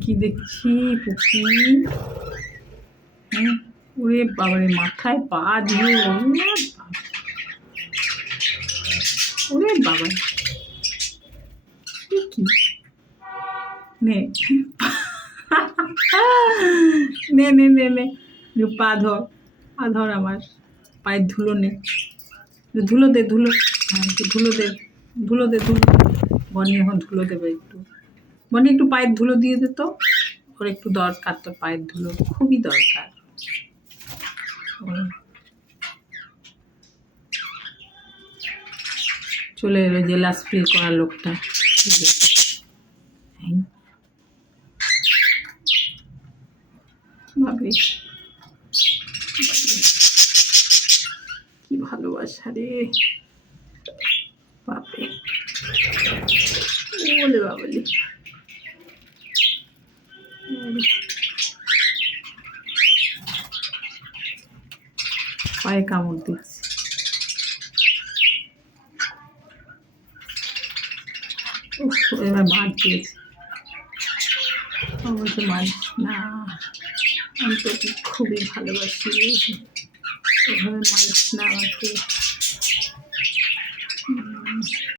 কি দেখছি পুকি। ওরে বাবারে মাথায় পা দিয়ে ওরে বাবা কি নে নে নে নে নে পা ধর আমার পায়ের ধুলো নে, ধুলো দে, ধুলো, হ্যাঁ একটু ধুলো দে, ধুলো দে, ধুলো। বনি এখন ধুলো দেবে একটু। বনি একটু পায়ের ধুলো দিয়ে দে তো, ওর একটু দরকার তোর পায়ের ধুলো, খুবই দরকার। চলে এলো জেলাস ফিল করা লোকটা। ভাবে কি ভালোবাসা রে বাপরে, বলে বাবলি পায়ে কামড় দিচ্ছে। এবার মার দিয়েছে, বলছে মারিস না, আমি তোকে খুবই ভালোবাসি, এভাবে মারিস না আমাকে।